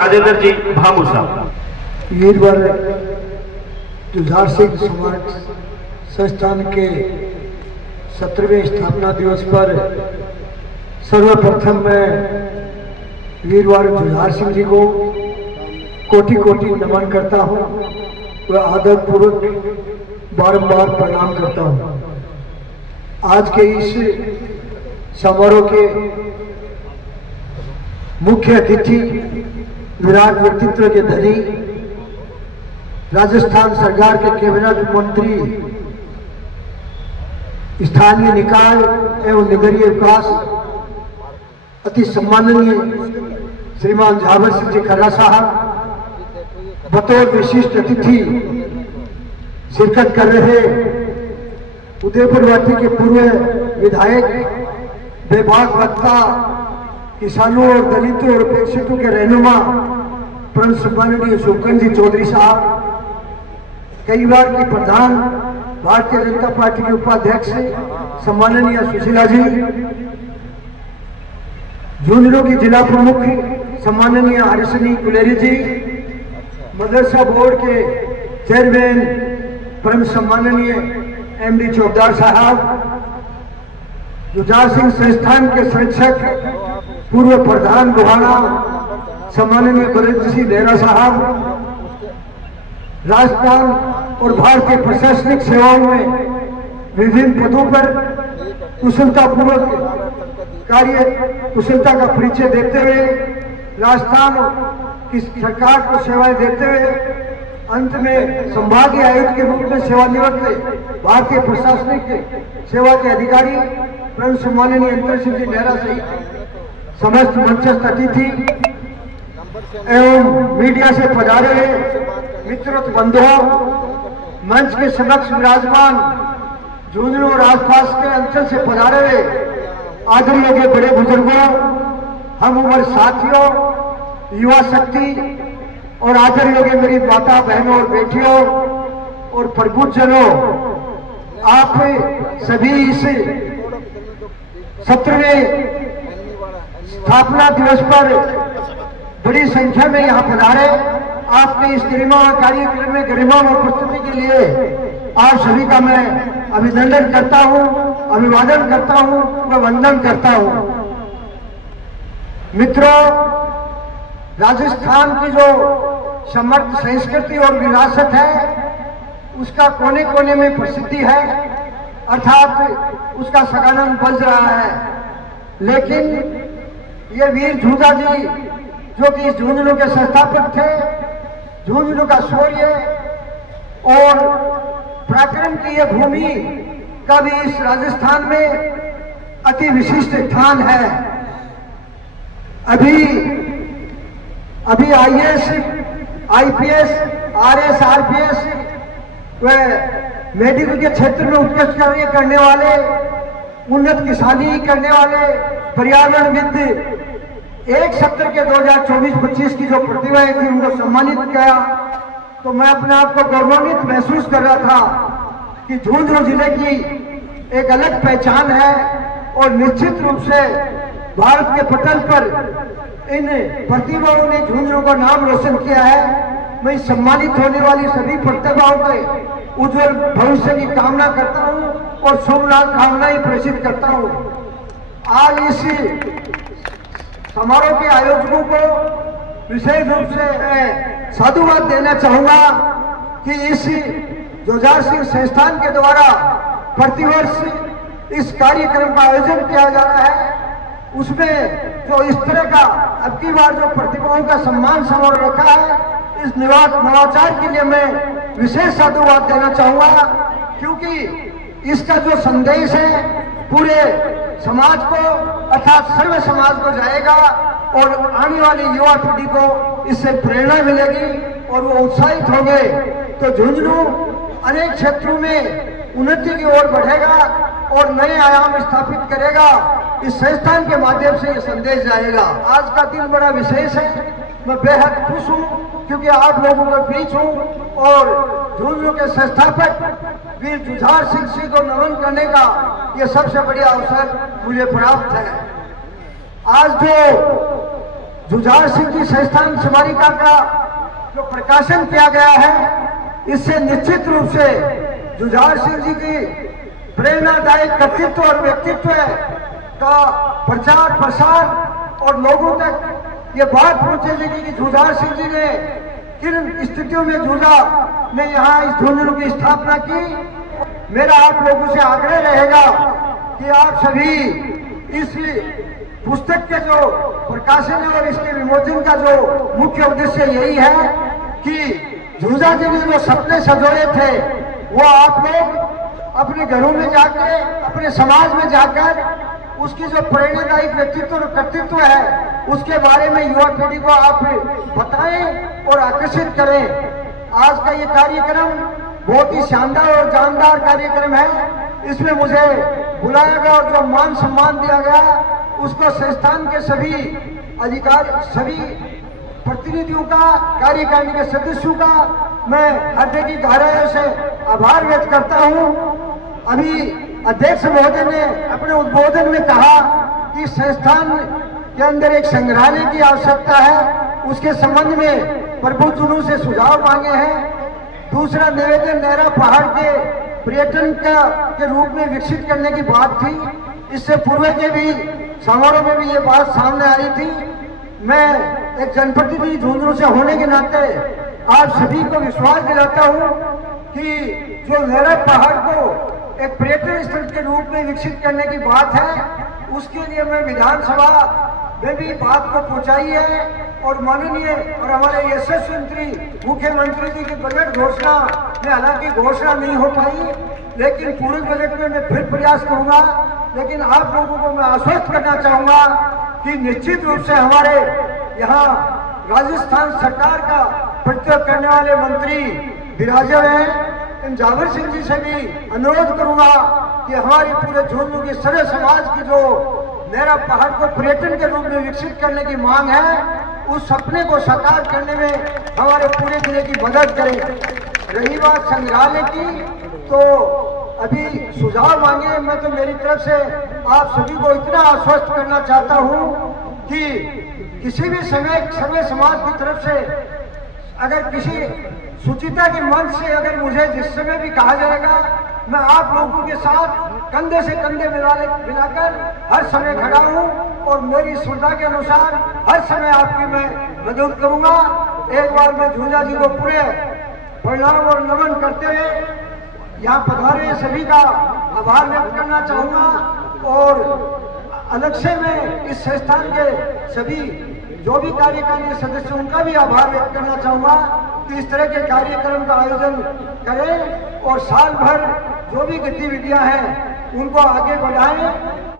राजेंद्र जी भामूसा। वीरवर जुझार सिंह समाज संस्थान के 17वें स्थापना दिवस पर सर्वप्रथम मैं वीरवर जुझार सिंह जी को कोटि कोटि नमन करता हूं व आदर पूर्वक बारंबार प्रणाम करता हूं। आज के इस समारोह के मुख्य अतिथि विराट व्यक्तित्व के धनी राजस्थान सरकार के कैबिनेट मंत्री, स्थानीय निकाय एवं नगरीय विकास अति सम्माननीय श्रीमान झावर सिंह जी खन्ना साहब बतौर विशिष्ट अतिथि शिरकत कर रहे उदयपुर वाटी के पूर्व विधायक, बेबाक वक्ता, किसानों और दलितों और उपेक्षितों के रहनुमा परम सम्माननीय शुभकंठ जी चौधरी साहब, कई बार के प्रधान भारतीय जनता पार्टी के उपाध्यक्ष सम्माननीय सुशीला जी, झुंझुनू की जिला प्रमुख सम्माननीय हरिशनी कुलेरी जी, मदरसा बोर्ड के चेयरमैन परम सम्माननीय एमडी चौकदार साहब, जुझार सिंह संस्थान के संरक्षक पूर्व प्रधान गोहाना सम्माननीय बलराज सिंह नेहरा साहब, राजस्थान और भारतीय प्रशासनिक सेवाओं में विभिन्न पदों पर कुशलतापूर्वक कुशलता का परिचय देते हुए राजस्थान की सरकार को सेवाएं देते हुए अंत में संभागीय आयुक्त के रूप में सेवानिवृत्त भारतीय प्रशासनिक सेवा के अधिकारी परम सम्माननीय अंतर सिंह जी नेहरा सहित समस्त मंचस्थ अतिथि एवं मीडिया से पधारे मित्रों बंधुओं, मंच के समक्ष विराजमान झुंझुनू और आसपास के अंचल से पधारे आदरणीय के बड़े बुजुर्गों, हम उम्र साथियों, युवा शक्ति और आदरणीय के मेरी माता बहनों और बेटियों और प्रबुद्धजनों, आप सभी इस 17वें स्थापना दिवस पर बड़ी संख्या में यहाँ पधारे। आपके इस गरिमा कार्यक्रम में गरिमा और प्रस्तुति के लिए आप सभी का मैं अभिनंदन करता हूँ, अभिवादन करता हूँ व वंदन करता हूँ। मित्रों, राजस्थान की जो समृद्ध संस्कृति और विरासत है उसका कोने कोने में प्रसिद्धि है, अर्थात उसका सगानंद बज रहा है। लेकिन ये वीर झूजा जी जो कि झुंझुनू के संस्थापक थे, झुंझुनू का शौर्य और पराक्रम की यह भूमि का भी इस राजस्थान में अति विशिष्ट स्थान है। अभी आईएएस, आईपीएस, आरएस, आरपीएस व मेडिकल के क्षेत्र में उत्कृष्ट कार्य करने वाले, उन्नत किसानी करने वाले, पर्यावरणविद एक सत्र के 2024-25 की जो प्रतिभाएं थी उनको सम्मानित किया, तो मैं अपने आप को गौरवान्वित महसूस कर रहा था कि झुंझुनू जिले की एक अलग पहचान है और निश्चित रूप से भारत के पटल पर इन प्रतिभाओं ने झुंझुनू का नाम रोशन किया है। मैं सम्मानित होने वाली सभी प्रतिभाओं के उज्जवल भविष्य की कामना करता हूं और शुभकामनाएं प्रेषित करता हूं। आज इस समारोह के आयोजकों को विशेष रूप से साधुवाद देना चाहूंगा कि इस जुझार सिंह संस्थान के द्वारा प्रतिवर्ष इस कार्यक्रम का आयोजन किया जा रहा है, उसमें जो इस तरह का अब की बार जो प्रतिभाओं का सम्मान समारोह रखा है, इस नवाचार के लिए मैं विशेष साधुवाद देना चाहूंगा, क्योंकि इसका जो संदेश है पूरे समाज को अर्थात सर्व समाज को जाएगा और आने वाली युवा पीढ़ी को इससे प्रेरणा मिलेगी और वो उत्साहित होंगे, तो झुंझुनू अनेक क्षेत्रों में उन्नति की ओर बढ़ेगा और नए आयाम स्थापित करेगा। इस संस्थान के माध्यम से ये संदेश जाएगा। आज का दिन बड़ा विशेष है, मैं बेहद खुश हूँ क्योंकि आप लोगों के बीच हूँ और झुंझुनू के संस्थापक वीर जुझार सिंह जी को नमन करने का ये सबसे बड़ी अवसर मुझे प्राप्त है। आज जो जुझार सिंह जी संस्थान स्मारिका का जो प्रकाशन किया गया है, इससे निश्चित रूप से जुझार सिंह जी की प्रेरणादायक कर्तृत्व और व्यक्तित्व का प्रचार प्रसार और लोगों तक ये बात पहुंचेगी कि जुझार सिंह जी ने किन स्थितियों में जूझा, ने यहाँ इस झुंझुनू की स्थापना की। मेरा आप लोगों से आग्रह रहेगा कि आप सभी इस पुस्तक के जो प्रकाशन है और इसके विमोचन का जो मुख्य उद्देश्य यही है कि झूझा जी ने जो सपने सजोए थे वो आप लोग अपने घरों में जाकर, अपने समाज में जाकर उसकी जो प्रेरणादायक व्यक्तित्व और कर्तृत्व है उसके बारे में युवा पीढ़ी को आप बताएं और आकर्षित करें। आज का ये कार्यक्रम बहुत ही शानदार और जानदार कार्यक्रम है। इसमें मुझे बुलाया गया और जो मान सम्मान दिया गया उसको संस्थान के सभी अधिकारी, सभी प्रतिनिधियों का, कार्यकारिणी के सदस्यों का मैं हृदय की गहराइयों से आभार व्यक्त करता हूं। अभी अध्यक्ष महोदय ने अपने उद्बोधन में कहा कि संस्थान के अंदर एक संग्रहालय की आवश्यकता है, उसके संबंध में प्रबुद्धजनों से सुझाव मांगे हैं। दूसरा निवेदन नहरा पहाड़ के पर्यटन के रूप में विकसित करने की बात थी। इससे पूर्व के भी समारोह में भी ये बात सामने आई थी। मैं एक जनप्रतिनिधि झुंझुनू से होने के नाते आप सभी को विश्वास दिलाता हूँ कि जो नहरा पहाड़ को एक पर्यटन स्थल के रूप में विकसित करने की बात है, उसके लिए मैं विधानसभा में भी बात को पहुंचाई है और माननीय और हमारे यशस्वी मंत्री मुख्यमंत्री जी की बजट घोषणा में हालांकि घोषणा नहीं हो पाई, लेकिन पूरे बजट में मैं फिर प्रयास करूंगा। लेकिन आप लोगों को मैं आश्वस्त करना चाहूंगा कि निश्चित रूप से हमारे यहाँ राजस्थान सरकार का प्रतिनिधित्व करने वाले मंत्री विराजे हैं, जावर सिंह जी से भी अनुरोध करूंगा कि हमारी पूरे झुंझुनू की सारे समाज की जो नहरा पहाड़ को पर्यटन के रूप में विकसित करने की मांग है, उस सपने को साकार करने में हमारे पूरे जिले की मदद करें। रही बात संग्रहालय की, तो अभी सुझाव मांगे, मैं तो मेरी तरफ से आप सभी को इतना आश्वस्त करना चाहता हूं कि किसी भी समय समाज की तरफ से अगर किसी सुचिता के मंच से अगर मुझे जिस समय भी कहा जाएगा, मैं आप लोगों के साथ कंधे से कंधे मिलाकर हर समय खड़ा हूं और मेरी सुविधा के अनुसार हर समय आपकी मैं मदद करूंगा। एक बार मैं झूझा जी को पूरे प्रणाम और नमन करते हुए यहाँ पधारे सभी का आभार व्यक्त करना चाहूंगा और अलग से मैं इस संस्थान के सभी जो भी कार्यकारिणी सदस्य उनका भी आभार व्यक्त करना चाहूंगा कि इस तरह के कार्यक्रम का आयोजन करें और साल भर जो भी गतिविधियां हैं उनको आगे बढ़ाएं।